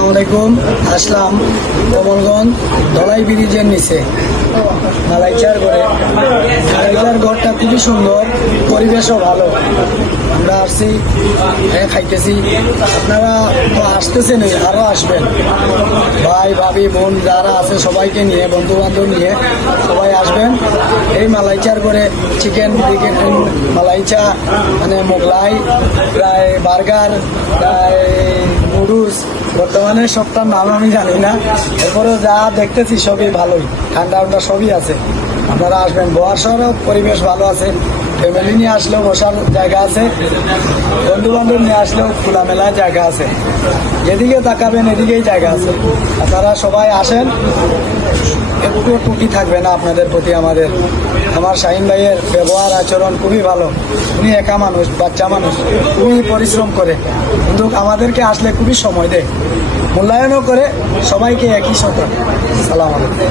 আসসালামু আলাইকুম। আসলাম কমলগঞ্জ ধলাই ব্রিজের নিচে। মালাইচার ঘরে। মালাইচার ঘরটা খুবই সুন্দর, পরিবেশও ভালো। আমরা আসছি হ্যাঁ খাইতেছি। আপনারা তো আসতেছেন আরও আসবেন। ভাই, ভাবি, বোন যারা আছে সবাইকে নিয়ে বন্ধু বান্ধব নিয়ে সবাই আসবেন। এই মালাইচার করে চিকেন চিকেন, মালাইচা মানে মোগলাই, প্রায় বার্গার, প্রায় নুডলস বর্তমানে সবটার নাম আমি জানি না। এরপরে যা দেখতেছি সবই ভালোই। ঠান্ডা ঠান্ডা সবই আছে। আপনারা আসবেন। বোয়ার শহরেও পরিবেশ ভালো আছে। ফ্যামিলি নিয়ে আসলেও বসার জায়গা আছে। বন্ধু বান্ধব নিয়ে আসলেও খোলামেলা জায়গা আছে। যেদিকে তাকাবেন এদিকেই জায়গা আছে। আপনারা সবাই আসেন। একটু টুকি থাকবে না আপনাদের প্রতি আমাদের। আমার শাহিন ভাইয়ের ব্যবহার, আচরণ খুবই ভালো। উনি একা মানুষ, বাচ্চা মানুষ। খুবই পরিশ্রম করে। কিন্তু আমাদেরকে আসলে খুবই সময় দেয়। মূল্যায়নও করে, সবাইকে একই সাথে। সালাম আলাইকুম।